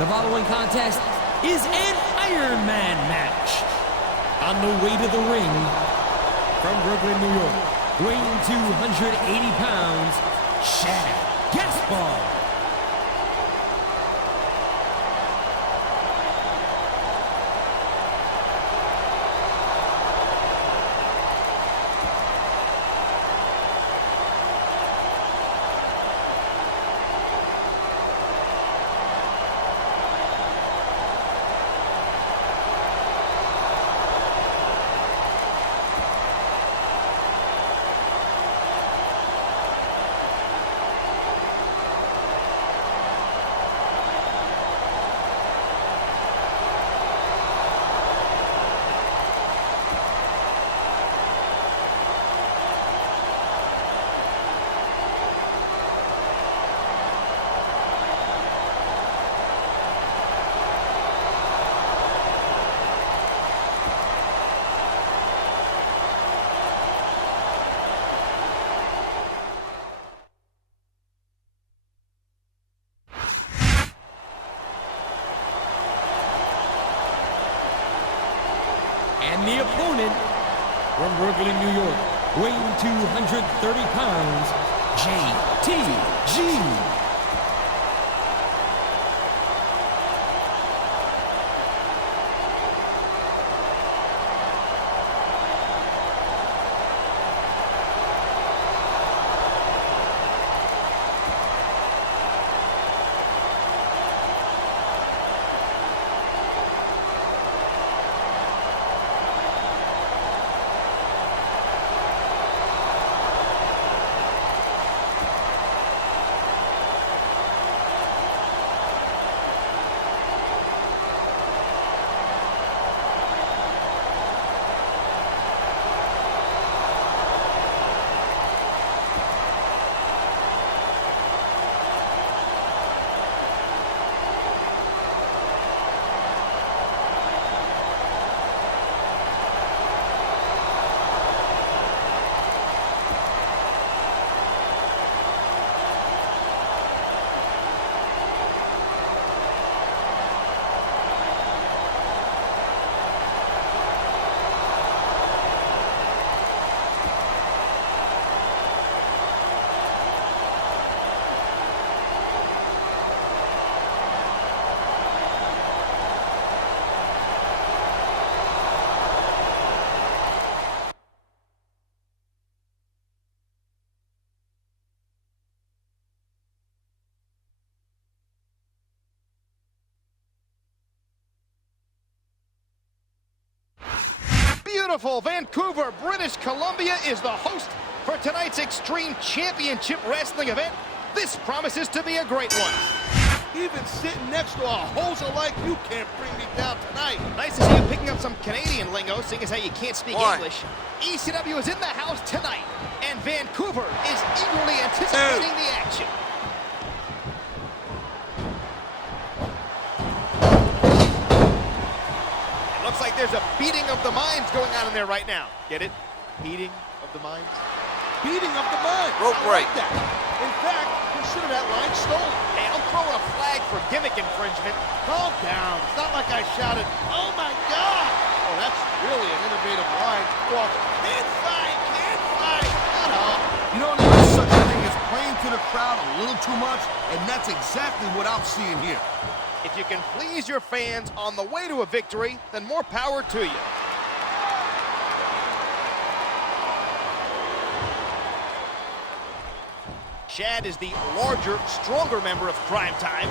The following contest is an Iron Man match. On the way to the ring, from Brooklyn, New York, weighing 280 pounds, Shad Gaspar. And the opponent, from Brooklyn, New York, weighing 230 pounds, JTG. Beautiful. Vancouver, British Columbia is the host for tonight's Extreme Championship Wrestling event. This promises to be a great one. Even sitting next to a hoser like you can't bring me down tonight. Nice to see you picking up some Canadian lingo, seeing as how you can't speak English. ECW is in the house tonight, and Vancouver is eagerly anticipating the action. Looks like there's a beating of the minds going on in there right now. Get it? Beating of the minds? Beating of the mind. Rope break. Like that. In fact, consider that line stolen. Hey, I'm throwing a flag for gimmick infringement. Calm down. It's not like I shouted, "Oh my God!" Oh, that's really an innovative line. Well, can't fight, can't fight. Shut up. You know, there is such a thing as playing to the crowd a little too much, and that's exactly what I'm seeing here. If you can please your fans on the way to a victory, then more power to you. Shad is the larger, stronger member of Crime Time.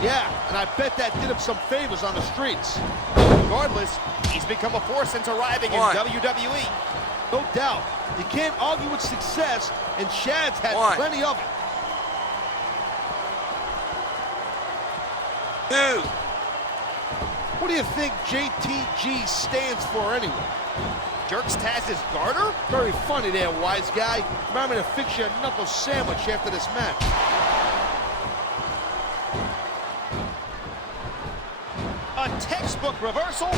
Yeah, and I bet that did him some favors on the streets. Regardless, he's become a force since arriving in WWE. No doubt. You can't argue with success, and Shad's had plenty of it. 2. What do you think JTG stands for anyway? Jerks Taz's garter? Very funny there, wise guy. Remind me to fix you a knuckle sandwich after this match. A textbook reversal.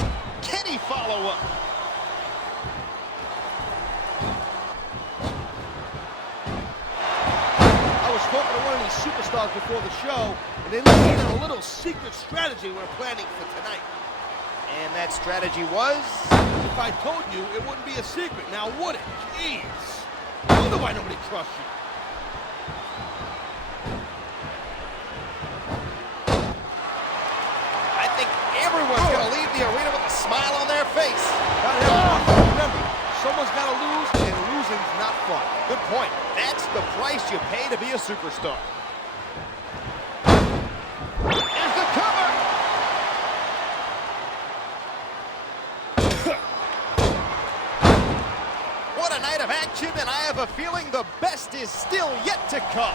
Can he follow up? I was talking to one on any superstars before the show, and they let me in on a little secret strategy we're planning for tonight. And that strategy was? If I told you, it wouldn't be a secret, now would it? Jeez. Wonder why nobody trusts you. I think everyone's going to leave the arena with a smile on their face. Remember, someone's got to lose, and losing's not fun. Good point. That's the price you pay to be a superstar. There's the cover. What a night of action, and I have a feeling the best is still yet to come.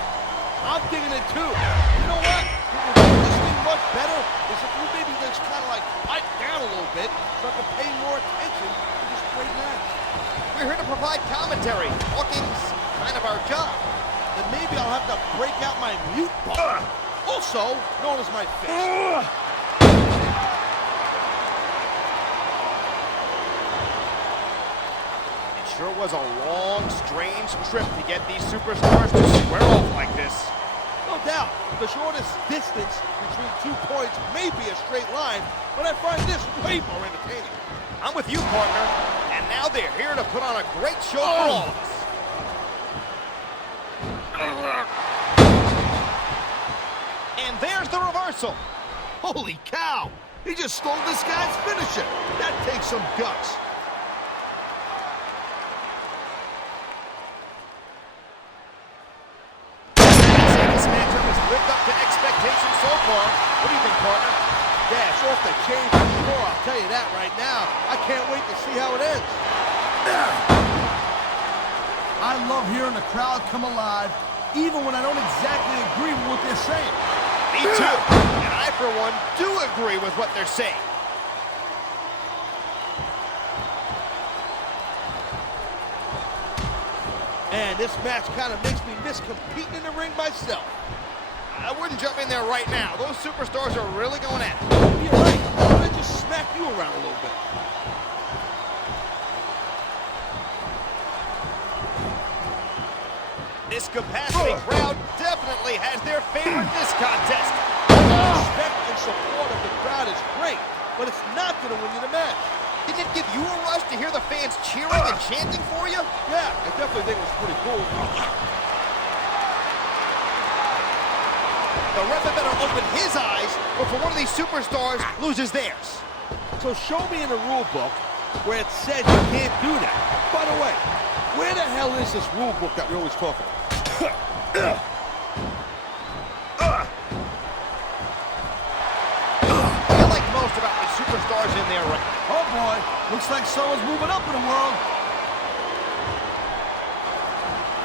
I'm thinking it too. You know what? What would make this thing much better is if we maybe just kind of like pipe down a little bit so I can pay more attention to this great match. We're here to provide commentary. Talking's kind of our job. Then maybe I'll have to break out my mute button, also known as my fist. It sure was a long, strange trip to get these superstars to square off like this. No doubt, the shortest distance between 2 points may be a straight line, but I find this way more entertaining. I'm with you, partner. And now they're here to put on a great show for all of us. And there's the reversal. Holy cow! He just stole this guy's finisher. That takes some guts. This matchup has lived up to expectations so far. What do you think, partner? Yeah, it's off the chain for sure, I'll tell you that right now. I can't wait to see how it ends. I love hearing the crowd come alive, even when I don't exactly agree with what they're saying. Me too. And I, for one, do agree with what they're saying. And this match kind of makes me miss competing in the ring myself. I wouldn't jump in there right now. Those superstars are really going at it. You're right. Why don't I just smack you around a little bit? This capacity crowd definitely has their favorite in this contest. The respect and support of the crowd is great, but it's not going to win you the match. Didn't it give you a rush to hear the fans cheering and chanting for you? Yeah, I definitely think it was pretty cool. The ref had better open his eyes before one of these superstars loses theirs. So show me in the rule book where it says you can't do that. By the way, where the hell is this rule book that we're always talking about? What do you like most about the superstars in there right now? Oh boy, looks like someone's moving up in the world.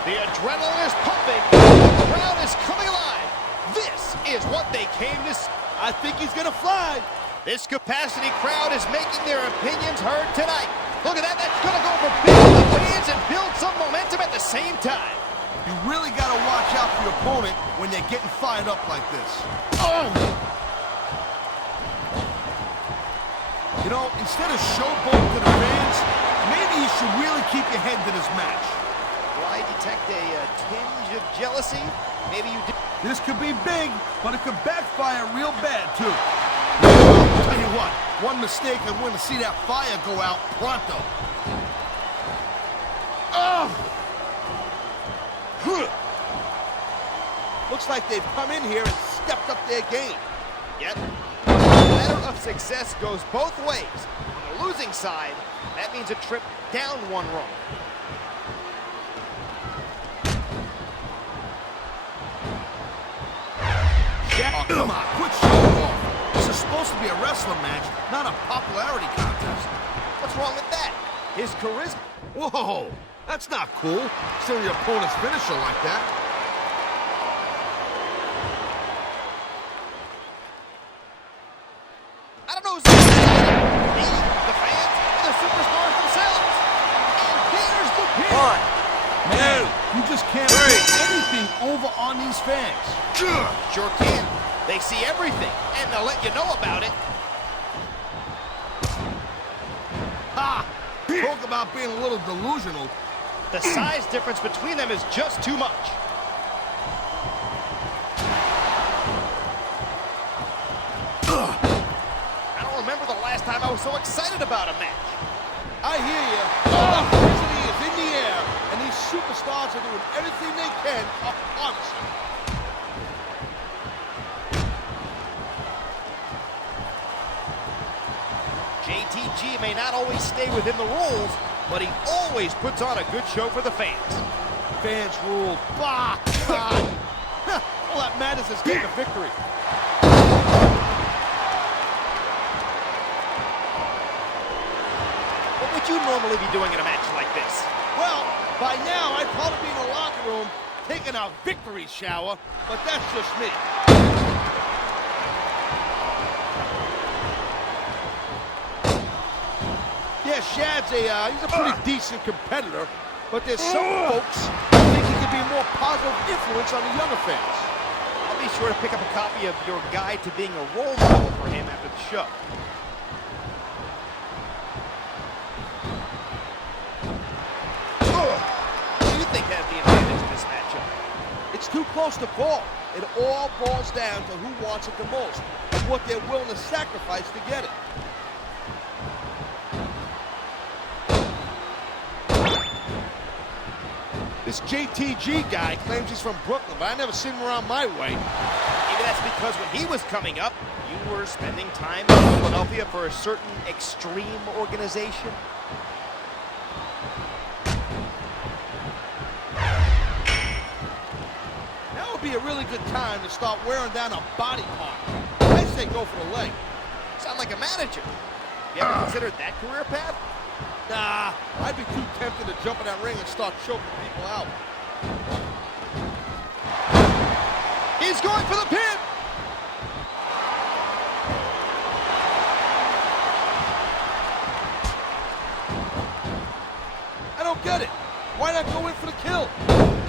The adrenaline is pumping. The crowd is coming alive. This is what they came to see. I think he's going to fly. This capacity crowd is making their opinions heard tonight. Look at that. That's going to go over big for the fans and build some momentum at the same time. You really got to watch out for your opponent when they're getting fired up like this. You know, instead of showboating to the fans, maybe you should really keep your head to this match. Do I detect a tinge of jealousy? Maybe you did. This could be big, but it could backfire real bad, too. I'll tell you what, one mistake and we're going to see that fire go out pronto. Looks like they've come in here and stepped up their game. Yet, the ladder of success goes both ways. On the losing side, that means a trip down one rung. Oh, come on, quit showing off. This is supposed to be a wrestling match, not a popularity contest. What's wrong with that? His charisma. Whoa, that's not cool. Steal your opponent's finisher like that. I don't know who's me, the fans, or the superstars themselves. And there's the pin. Man, you just can't put anything over on these fans. Sure can. They see everything, and they'll let you know about it. Ha! Talk about being a little delusional. The size difference between them is just too much. last time I was so excited about a match. I hear you. Electricity is in the air, and these superstars are doing everything they can to harness it. JTG may not always stay within the rules, but he always puts on a good show for the fans. Fans rule. Bah! God. All that matters is getting a victory. What would you normally be doing in a match like this? Well, by now I'd probably be in the locker room taking a victory shower, but that's just me. Yeah, Shad's he's a pretty decent competitor, but there's some folks who think he can be a more positive influence on the younger fans. I'll be sure to pick up a copy of your guide to being a role model for him after the show. Who do you think has the advantage in this matchup? It's too close to call. It all boils down to who wants it the most and what they're willing to sacrifice to get it. This JTG guy claims he's from Brooklyn, but I never seen him around my way. Maybe that's because when he was coming up, you were spending time in Philadelphia for a certain extreme organization. That would be a really good time to start wearing down a body part. I'd say go for the leg. Sound like a manager. You ever considered that career path? Nah, I'd be too tempted to jump in that ring and start choking people out. He's going for the pin! I don't get it. Why not go in for the kill?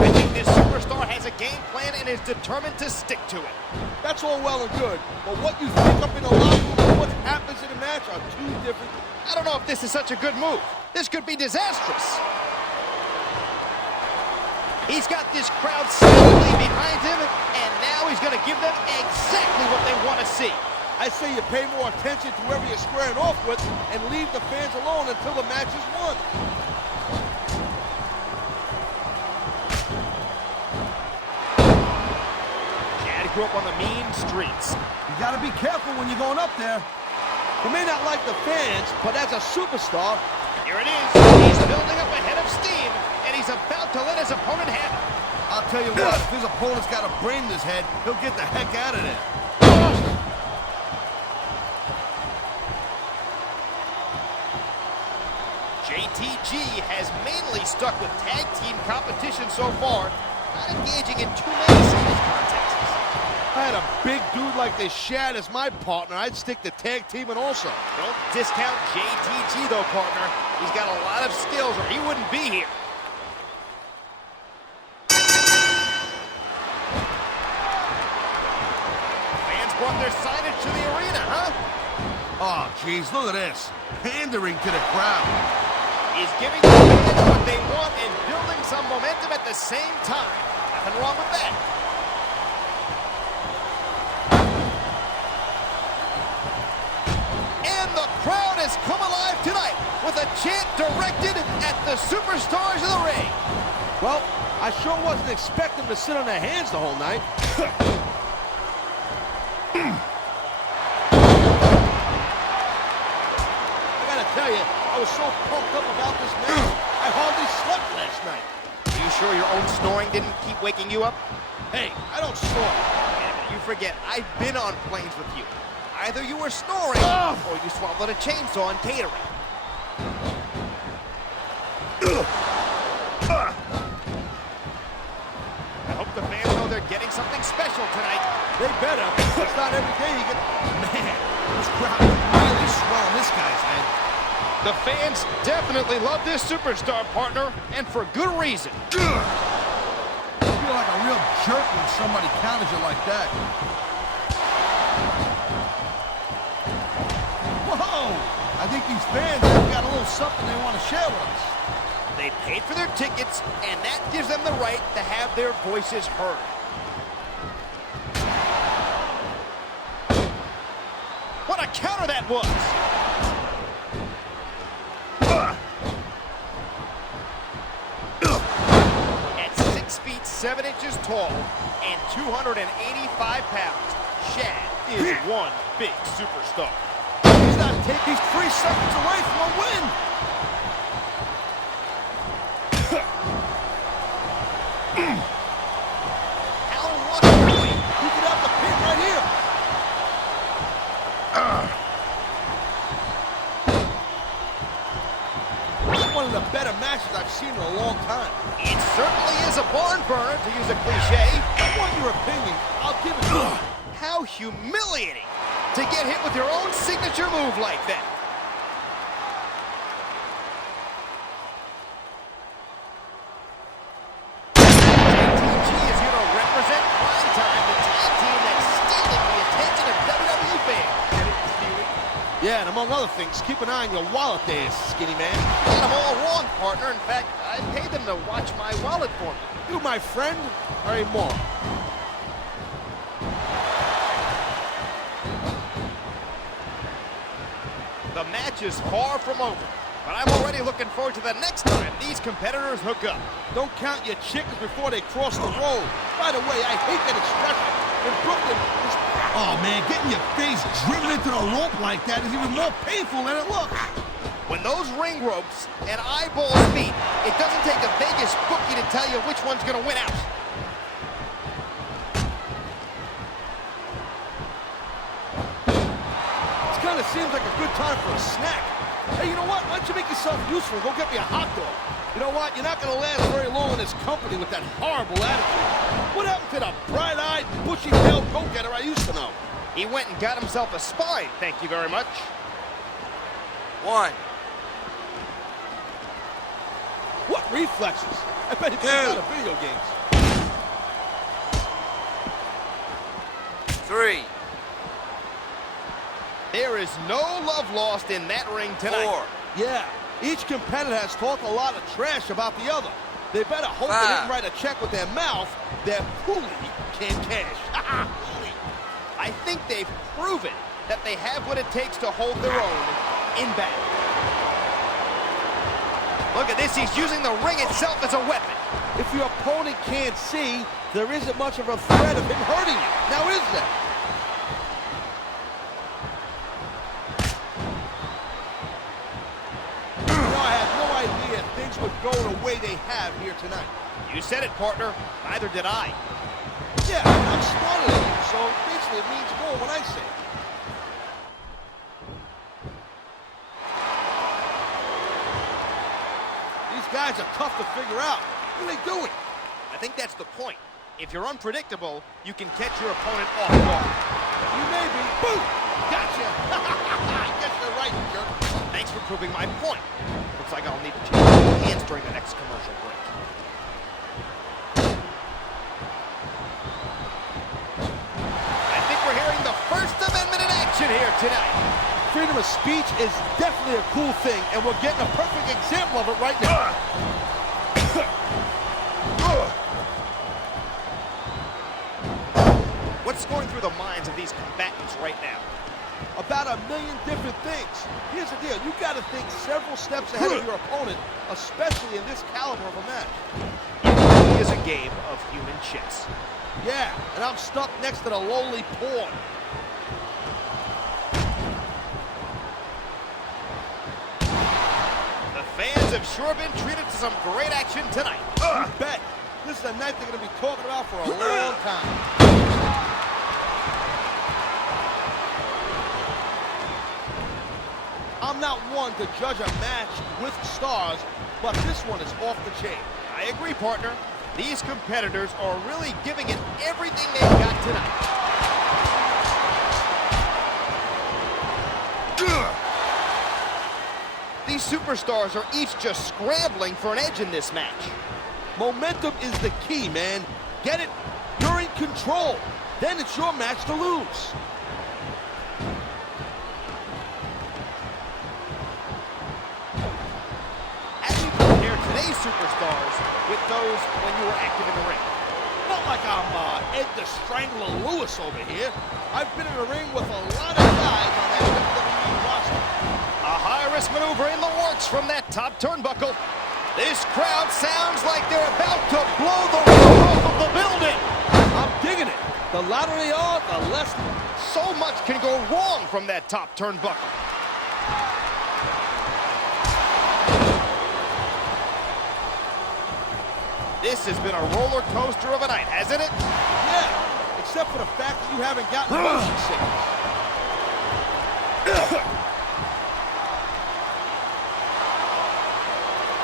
I think this superstar has a game plan and is determined to stick to it. That's all well and good, but what you think up in the locker room and what happens in a match are two different. I don't know if this is such a good move. This could be disastrous. He's got this crowd solidly behind him, and now he's going to give them exactly what they want to see. I say you pay more attention to whoever you're squaring off with and leave the fans alone until the match is won. Shad grew up on the mean streets. You gotta be careful when you're going up there. He may not like the fans, but as a superstar, Here it is. He's building up a head of steam, and he's about to let his opponent have it. I'll tell you what, if his opponent's got a brain in his head, he'll get the heck out of there. JTG has mainly stuck with tag team competition so far, not engaging in too many singles contests. if I had a big dude like this Shad as my partner, I'd stick to tag teaming also. Don't discount JTG though, partner. He's got a lot of skills or he wouldn't be here. Fans brought their signage to the arena, huh? Oh, jeez, look at this. Pandering to the crowd. He's giving the fans what they want and building some momentum at the same time. Nothing wrong with that. And the crowd has come alive tonight with a chant directed at the superstars of the ring. Well, I sure wasn't expecting to sit on their hands the whole night. I gotta tell you, I was so pumped up about this match, I hardly slept last night. Are you sure your own snoring didn't keep waking you up? Hey, I don't snore. And you forget, I've been on planes with you. Either you were snoring or you swallowed a chainsaw in catering. I hope the fans know they're getting something special tonight. They better. It's not every day you get... Man, this crowd is really swelling this guy's head. The fans definitely love this superstar, partner, and for good reason. You feel like a real jerk when somebody counters you like that. Whoa! I think these fans have got a little something they want to share with us. They paid for their tickets, and that gives them the right to have their voices heard. What a counter that was! At 6 feet 7 inches tall and 285 pounds, Shad is one big superstar. He's 3 seconds away from a win. How lucky. He could have the pin right here. One of the better matches I've seen in a long time. It certainly is a barn burner, to use a cliche. I want your opinion. I'll give it to you. How humiliating to get hit with your own signature move like that. JTG is here to represent Prime Time, the tag team that's stealing the attention of WWE fans. Get it, Steely? Yeah, and among other things, keep an eye on your wallet there, skinny man. Got them all wrong, partner. In fact, I paid them to watch my wallet for me. You, my friend, are a moron. The match is far from over, but I'm already looking forward to the next time these competitors hook up. Don't count your chickens before they cross the road. By the way, I hate that expression. In Brooklyn, oh man, getting your face driven into the rope like that is even more painful than it looks. When those ring ropes and eyeballs meet, it doesn't take a Vegas bookie to tell you which one's going to win out. This kind of seems like a good time for a snack. Hey, you know what? Why don't you make yourself useful? Go get me a hot dog. You know what? You're not going to last very long in this company with that horrible attitude. What happened to the bright-eyed, bushy-tailed go-getter I used to know? He went and got himself a spine, thank you very much. 1. What reflexes? I bet he plays out of video games. 3. There is no love lost in that ring tonight. 4. Yeah, each competitor has talked a lot of trash about the other. They better hope they didn't write a check with their mouth that Pooley can't cash. I think they've proven that they have what it takes to hold their own in battle. Look at this, he's using the ring itself as a weapon. If your opponent can't see, there isn't much of a threat of him hurting you. Now is there? I had no idea things would go the way they have here tonight. You said it, partner. Neither did I. Yeah, I'm smarter than you, so basically it means more when I say it. These guys are tough to figure out. What are they doing? I think that's the point. If you're unpredictable, you can catch your opponent off guard. You may be. Boom! Gotcha! I guess you're right, jerk. Thanks for proving my point. Looks like I'll need to change my hands during the next commercial break. I think we're hearing the First Amendment in action here tonight. Freedom of speech is definitely a cool thing, and we're getting a perfect example of it right now. What's going through the minds of these combatants right now? About a million different things. Here's the deal. You got to think several steps ahead of your opponent, especially in this caliber of a match. It really is a game of human chess. Yeah, and I'm stuck next to the lowly pawn. The fans have sure been treated to some great action tonight. You bet. This is a night they're going to be talking about for a long time. I'm not one to judge a match with stars, but this one is off the chain. I agree, partner. These competitors are really giving it everything they've got tonight. These superstars are each just scrambling for an edge in this match. Momentum is the key, man. Get it? You're in control. Then it's your match to lose. Today's superstars with those when you were active in the ring. Not like I'm Ed the Strangler Lewis over here. I've been in the ring with a lot of guys on that WWE roster. A high-risk maneuver in the works from that top turnbuckle. This crowd sounds like they're about to blow the roof off of the building. I'm digging it. The louder they are, the less. So much can go wrong from that top turnbuckle. This has been a roller coaster of a night, hasn't it? Yeah, except for the fact that you haven't gotten motion sickness.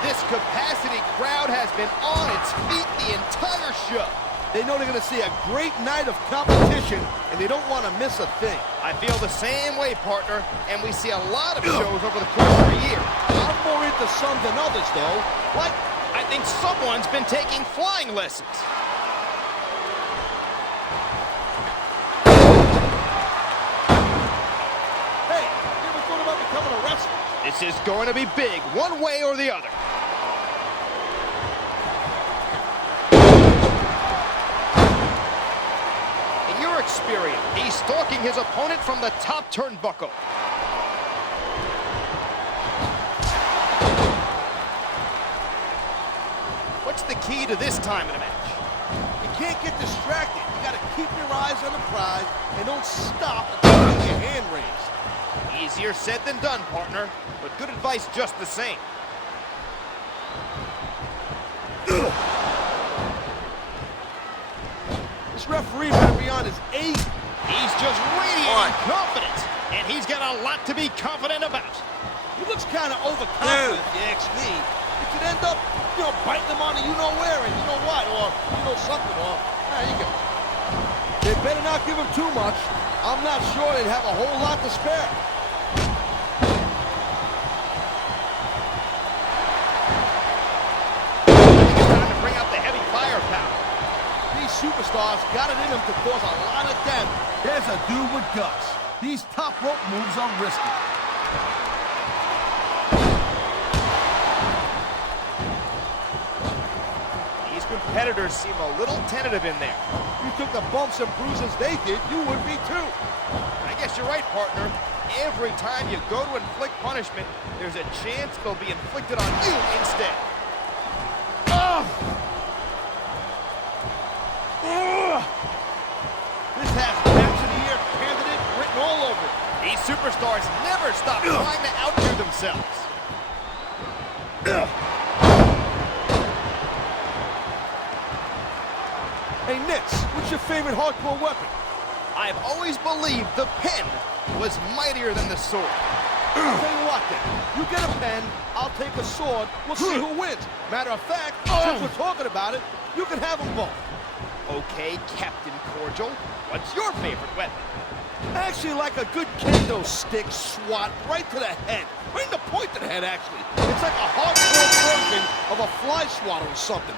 This capacity crowd has been on its feet the entire show. They know they're going to see a great night of competition, and they don't want to miss a thing. I feel the same way, partner, and we see a lot of shows over the course of a year. I'm more into some than others, though. Like, I think someone's been taking flying lessons. hey, you ever thought about becoming a wrestler? This is going to be big, one way or the other. In your experience, he's stalking his opponent from the top turnbuckle. What's the key to this time in a match? You can't get distracted. You got to keep your eyes on the prize and don't stop until you get your hand raised. Easier said than done, partner, but good advice just the same. This referee might be on his A. He's just radiant in confidence, and he's got a lot to be confident about. He looks kind of overconfident, if you ask me. It could end up, biting him on the you-know-where and you-know-what, or you-know-something, or, you get. They better not give him too much. I'm not sure they'd have a whole lot to spare. It's time to bring out the heavy firepower. These superstars got it in them to cause a lot of damage. There's a dude with guts. These top rope moves are risky. Competitors seem a little tentative in there. If you took the bumps and bruises they did, you would be too. I guess you're right, partner. Every time you go to inflict punishment, there's a chance they'll be inflicted on you instead. This has Match of the Year candidate written all over it. These superstars never stop trying to outdo themselves. Hey, Nitz, what's your favorite hardcore weapon? I've always believed the pen was mightier than the sword. I'll tell you what, then. You get a pen, I'll take a sword. We'll see who wins. Matter of fact, since we're talking about it, you can have them both. Okay, Captain Cordial. What's your favorite weapon? Actually, like a good kendo stick swat right to the head. Right in the point of the head, actually. It's like a hardcore version of a fly swatter or something.